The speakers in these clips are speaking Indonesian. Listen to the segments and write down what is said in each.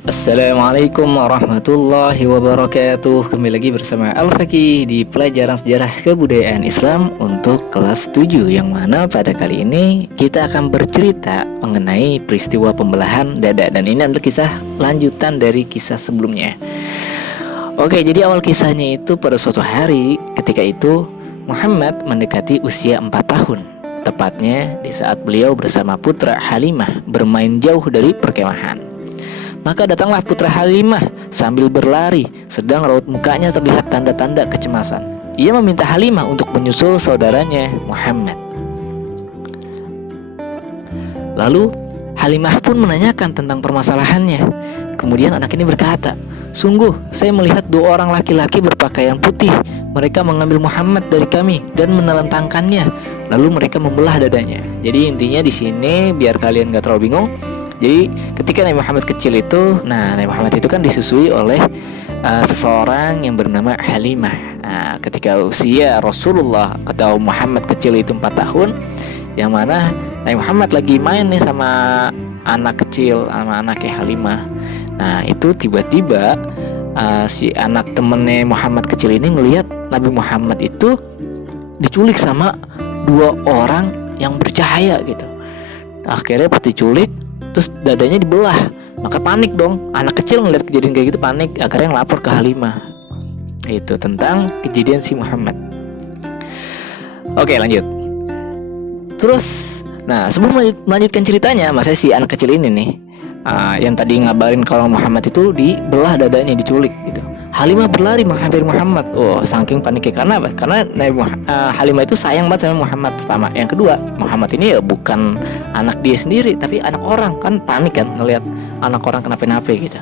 Assalamualaikum warahmatullahi wabarakatuh. Kembali lagi bersama Al-Faqih di pelajaran sejarah kebudayaan Islam untuk kelas 7, yang mana pada kali ini kita akan bercerita mengenai peristiwa pembelahan dada. Dan ini adalah kisah lanjutan dari kisah sebelumnya. Oke, jadi awal kisahnya itu pada suatu hari ketika itu Muhammad mendekati usia 4 tahun. Tepatnya di saat beliau bersama putra Halimah bermain jauh dari perkemahan. Maka datanglah putra Halimah sambil berlari, sedang raut mukanya terlihat tanda-tanda kecemasan. Ia meminta Halimah untuk menyusul saudaranya Muhammad. Lalu Halimah pun menanyakan tentang permasalahannya. Kemudian anak ini berkata, "Sungguh, saya melihat 2 orang laki-laki berpakaian putih. Mereka mengambil Muhammad dari kami dan menelentangkannya. Lalu mereka membelah dadanya." Jadi intinya di sini biar kalian gak terlalu bingung. Jadi ketika Nabi Muhammad kecil itu, Nabi Muhammad itu kan disusui oleh seseorang yang bernama Halimah. Ketika usia Rasulullah atau Muhammad kecil itu 4 tahun, yang mana Nabi Muhammad lagi main nih sama anak kecil, sama anaknya Halimah. Nah itu tiba-tiba si anak temennya Muhammad kecil ini ngelihat Nabi Muhammad itu diculik sama 2 orang yang bercahaya gitu. Akhirnya pas diculik, terus dadanya dibelah. Maka panik dong, anak kecil ngeliat kejadian kayak gitu panik. Akhirnya ngelapor ke Halimah. Itu tentang kejadian si Muhammad. Oke, lanjut. Terus, sebelum melanjutkan ceritanya, masa si anak kecil ini nih yang tadi ngabarin kalau Muhammad itu dibelah dadanya, diculik gitu. Halimah berlari menghampiri Muhammad. Saking paniknya. Karena apa? Karena Halimah itu sayang banget sama Muhammad, pertama. Yang kedua, Muhammad ini ya bukan anak dia sendiri, tapi anak orang. Kan panik kan ngelihat anak orang kenapa-napa gitu.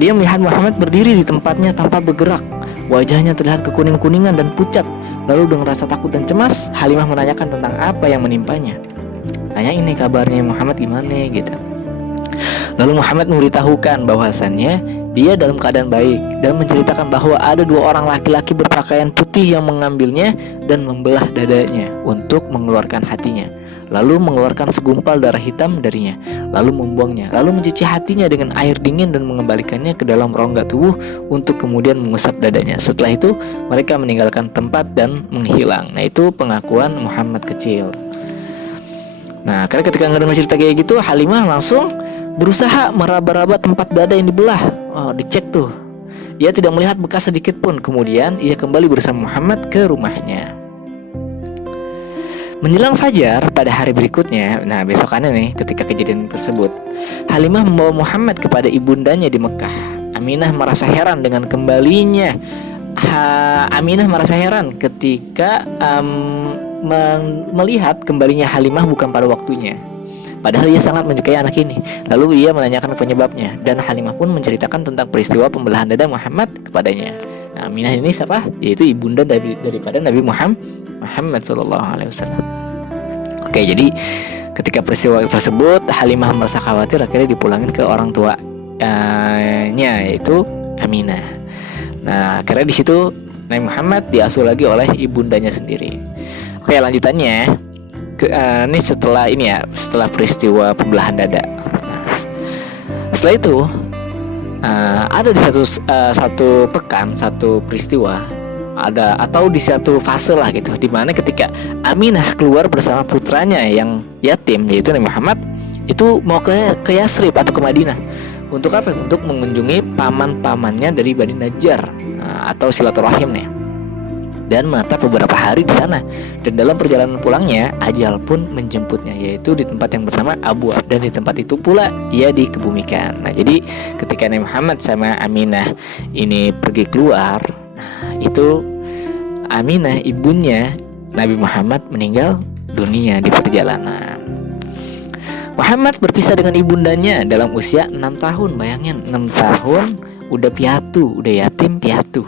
Dia melihat Muhammad berdiri di tempatnya tanpa bergerak. Wajahnya terlihat kekuning-kuningan dan pucat. Lalu dengan rasa takut dan cemas, Halimah menanyakan tentang apa yang menimpanya. Tanya ini kabarnya Muhammad gimana gitu. Lalu Muhammad memberitahukan bahwasannya dia dalam keadaan baik dan menceritakan bahwa ada 2 orang laki-laki berpakaian putih yang mengambilnya dan membelah dadanya untuk mengeluarkan hatinya, lalu mengeluarkan segumpal darah hitam darinya, lalu membuangnya, lalu mencuci hatinya dengan air dingin dan mengembalikannya ke dalam rongga tubuh untuk kemudian mengusap dadanya. Setelah itu mereka meninggalkan tempat dan menghilang. Nah itu pengakuan Muhammad kecil. Nah karena ketika ngedengar cerita kayak gitu, Halimah langsung berusaha meraba-raba tempat dada yang dibelah. Dicek tuh. Ia tidak melihat bekas sedikit pun. Kemudian ia kembali bersama Muhammad ke rumahnya. Menjelang fajar pada hari berikutnya, besokannya nih ketika kejadian tersebut, Halimah membawa Muhammad kepada ibundanya di Mekah. Aminah merasa heran dengan kembalinya. Aminah merasa heran ketika melihat kembalinya Halimah bukan pada waktunya. Padahal ia sangat menyukai anak ini. Lalu ia menanyakan penyebabnya, dan Halimah pun menceritakan tentang peristiwa pembelahan dada Muhammad kepadanya. Aminah ini siapa? Yaitu ibunda daripada Nabi Muhammad SAW. Oke, jadi ketika peristiwa tersebut Halimah merasa khawatir, akhirnya dipulangin ke orang tuanya, yaitu Aminah. Akhirnya di situ Nabi Muhammad diasuh lagi oleh ibundanya sendiri. Oke, lanjutannya. Ini setelah peristiwa pembelahan dada. Setelah itu ada di satu pekan, satu peristiwa atau di satu fase lah gitu, dimana ketika Aminah keluar bersama putranya yang yatim, yaitu Nabi Muhammad, itu mau ke Yasrib atau ke Madinah. Untuk apa? Untuk mengunjungi paman-pamannya dari Bani Najjar, atau silaturahim nih, dan menetap beberapa hari di sana. Dan dalam perjalanan pulangnya, ajal pun menjemputnya, yaitu di tempat yang bernama Abuah, dan di tempat itu pula ia dikebumikan. Jadi ketika Nabi Muhammad sama Aminah ini pergi keluar, itu Aminah, ibunya Nabi Muhammad, meninggal dunia di perjalanan. Muhammad berpisah dengan ibundanya dalam usia 6 tahun. Bayangin, 6 tahun udah piatu, udah yatim piatu.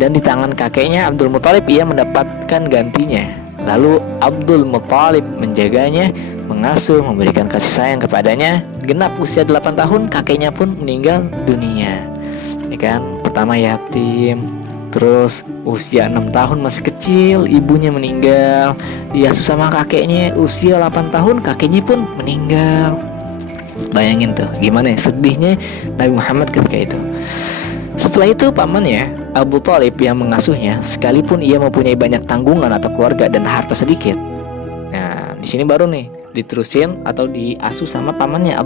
Dan di tangan kakeknya Abdul Muthalib ia mendapatkan gantinya. Lalu Abdul Muthalib menjaganya, mengasuh, memberikan kasih sayang kepadanya. Genap usia 8 tahun kakeknya pun meninggal dunia. Ya kan, pertama yatim, terus usia 6 tahun masih kecil ibunya meninggal. Diasuh sama kakeknya usia 8 tahun kakeknya pun meninggal. Bayangin tuh gimana ya sedihnya Nabi Muhammad ketika itu. Setelah itu pamannya Abu Thalib yang mengasuhnya, sekalipun ia mempunyai banyak tanggungan atau keluarga dan harta sedikit. Nah, di sini baru nih diterusin atau diasuh sama pamannya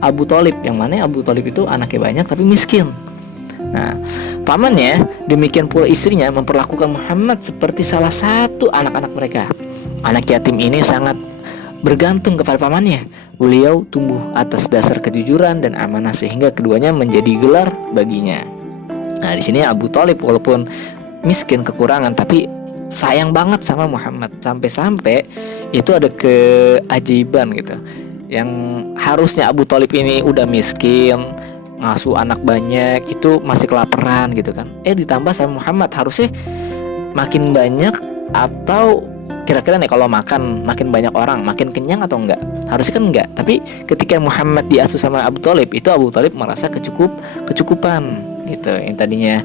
Abu Thalib, yang mana Abu Thalib itu anaknya banyak tapi miskin. Nah, pamannya demikian pula istrinya memperlakukan Muhammad seperti salah satu anak-anak mereka. Anak yatim ini sangat bergantung kepada pamannya. Beliau tumbuh atas dasar kejujuran dan amanah sehingga keduanya menjadi gelar baginya. Nah, di sini Abu Thalib walaupun miskin kekurangan tapi sayang banget sama Muhammad, sampai-sampai itu ada keajaiban gitu. Yang harusnya Abu Thalib ini udah miskin, ngasuh anak banyak, itu masih kelaparan gitu kan. Ditambah sama Muhammad harusnya makin banyak, atau kira-kira nih kalau makan makin banyak orang makin kenyang atau enggak? Harusnya kan enggak. Tapi ketika Muhammad diasuh sama Abu Thalib, itu Abu Thalib merasa kecukupan gitu. Yang tadinya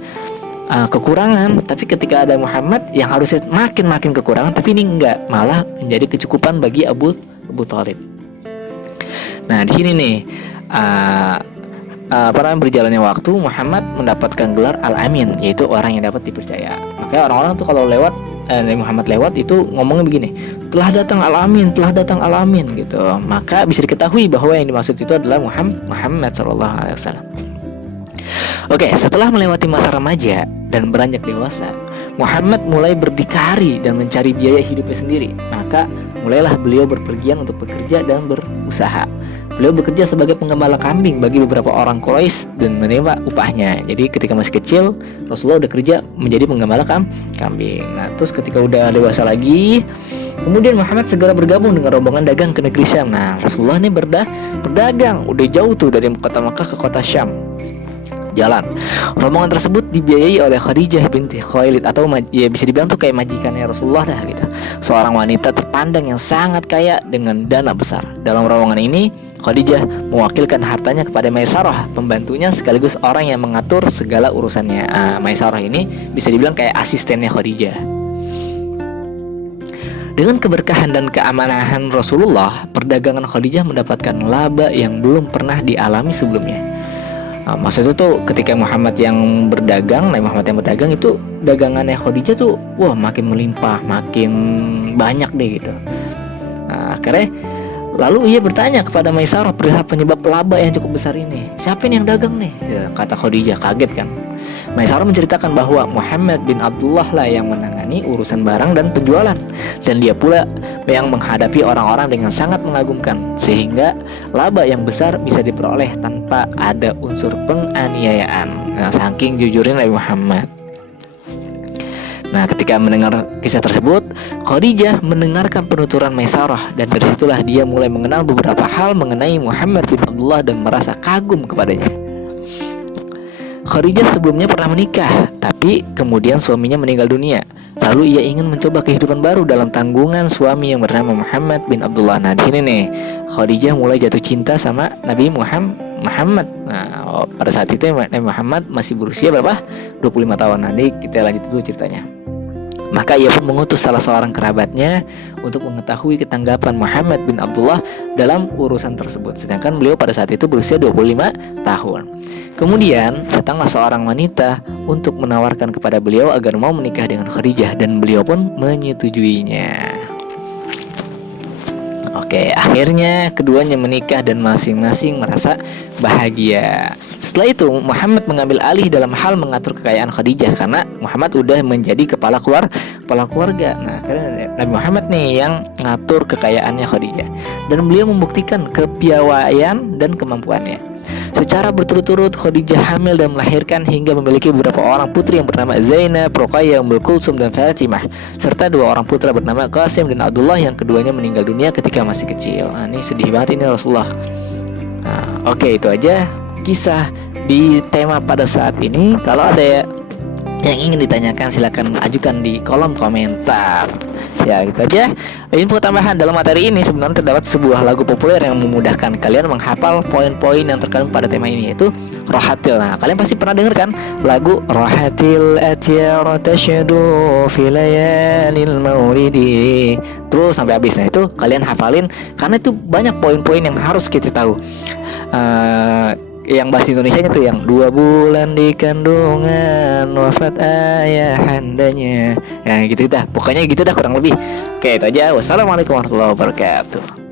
kekurangan, tapi ketika ada Muhammad yang harusnya makin kekurangan, tapi ini enggak, malah menjadi kecukupan bagi Abu Thalib. Nah, di sini nih berjalannya waktu, Muhammad mendapatkan gelar Al-Amin, yaitu orang yang dapat dipercaya. Makanya orang-orang tuh kalau lewat Nabi Muhammad lewat itu ngomongnya begini, telah datang Al-Amin gitu. Maka bisa diketahui bahwa yang dimaksud itu adalah Muhammad SAW. Oke, setelah melewati masa remaja dan beranjak dewasa, Muhammad mulai berdikari dan mencari biaya hidupnya sendiri. Maka mulailah beliau berpergian untuk bekerja dan berusaha. Beliau bekerja sebagai penggembala kambing bagi beberapa orang Quraisy dan menerima upahnya. Jadi ketika masih kecil, Rasulullah udah kerja menjadi penggembala kambing. Nah, terus ketika udah dewasa lagi, kemudian Muhammad segera bergabung dengan rombongan dagang ke negeri Syam. Nah, Rasulullah ini berdagang udah jauh tuh dari kota Makkah ke kota Syam. Jalan. Rombongan tersebut dibiayai oleh Khadijah binti Khuwailid, atau ya bisa dibilang tuh kayak majikannya Rasulullah dah gitu. Seorang wanita terpandang yang sangat kaya dengan dana besar. Dalam rombongan ini, Khadijah mewakilkan hartanya kepada Maisarah, pembantunya sekaligus orang yang mengatur segala urusannya. Maisarah ini bisa dibilang kayak asistennya Khadijah. Dengan keberkahan dan keamanahan Rasulullah, perdagangan Khadijah mendapatkan laba yang belum pernah dialami sebelumnya. Maksudnya tuh ketika Muhammad yang berdagang, Nabi Muhammad yang berdagang itu dagangannya Khadijah tuh makin melimpah, makin banyak deh gitu. Nah, akhirnya lalu ia bertanya kepada Maisarah perihal penyebab laba yang cukup besar ini. Siapa ini yang dagang nih? Ya, kata Khadijah, kaget kan. Maisarah menceritakan bahwa Muhammad bin Abdullah lah yang menangani urusan barang dan penjualan, dan dia pula yang menghadapi orang-orang dengan sangat mengagumkan, sehingga laba yang besar bisa diperoleh tanpa ada unsur penganiayaan. Nah, saking jujurnya Nabi Muhammad. Nah, ketika mendengar kisah tersebut, Khadijah mendengarkan penuturan Maisarah, dan dari situlah dia mulai mengenal beberapa hal mengenai Muhammad bin Abdullah dan merasa kagum kepadanya. Khadijah sebelumnya pernah menikah, tapi kemudian suaminya meninggal dunia. Lalu ia ingin mencoba kehidupan baru dalam tanggungan suami yang bernama Muhammad bin Abdullah. Nah, di sini nih Khadijah mulai jatuh cinta sama Nabi Muhammad. Nah, pada saat itu Nabi Muhammad masih berusia berapa? 25 tahun. Nanti kita lanjut dulu ceritanya. Maka ia pun mengutus salah seorang kerabatnya untuk mengetahui ketanggapan Muhammad bin Abdullah dalam urusan tersebut. Sedangkan beliau pada saat itu berusia 25 tahun. Kemudian datanglah seorang wanita untuk menawarkan kepada beliau agar mau menikah dengan Khadijah, dan beliau pun menyetujuinya. Oke, akhirnya keduanya menikah dan masing-masing merasa bahagia. Setelah itu Muhammad mengambil alih dalam hal mengatur kekayaan Khadijah, karena Muhammad udah menjadi kepala keluarga. Nah, karena Nabi Muhammad nih yang ngatur kekayaannya Khadijah, dan beliau membuktikan kepiawaian dan kemampuannya. Secara berturut-turut Khadijah hamil dan melahirkan hingga memiliki beberapa orang putri yang bernama Zainab, Ruqayyah, Ummul Kulsum, dan Fatimah, serta 2 orang putra bernama Qasim dan Abdullah yang keduanya meninggal dunia ketika masih kecil. Nah, ini sedih banget ini Rasulullah. Oke, itu aja kisah di tema pada saat ini. Kalau ada yang ingin ditanyakan silakan ajukan di kolom komentar. Ya gitu aja. Info tambahan dalam materi ini sebenarnya terdapat sebuah lagu populer yang memudahkan kalian menghafal poin-poin yang terkandung pada tema ini, yaitu Rohatil. Nah kalian pasti pernah dengar kan lagu Rohatil atyara tasyadu filayalil maulidi, terus sampai habis. Nah itu kalian hafalin karena itu banyak poin-poin yang harus kita tahu. Yang bahasa Indonesianya tuh yang 2 bulan di kandungan wafat ayah handanya. Ya gitu dah. Pokoknya gitu dah kurang lebih. Oke, itu aja. Wassalamualaikum warahmatullahi wabarakatuh.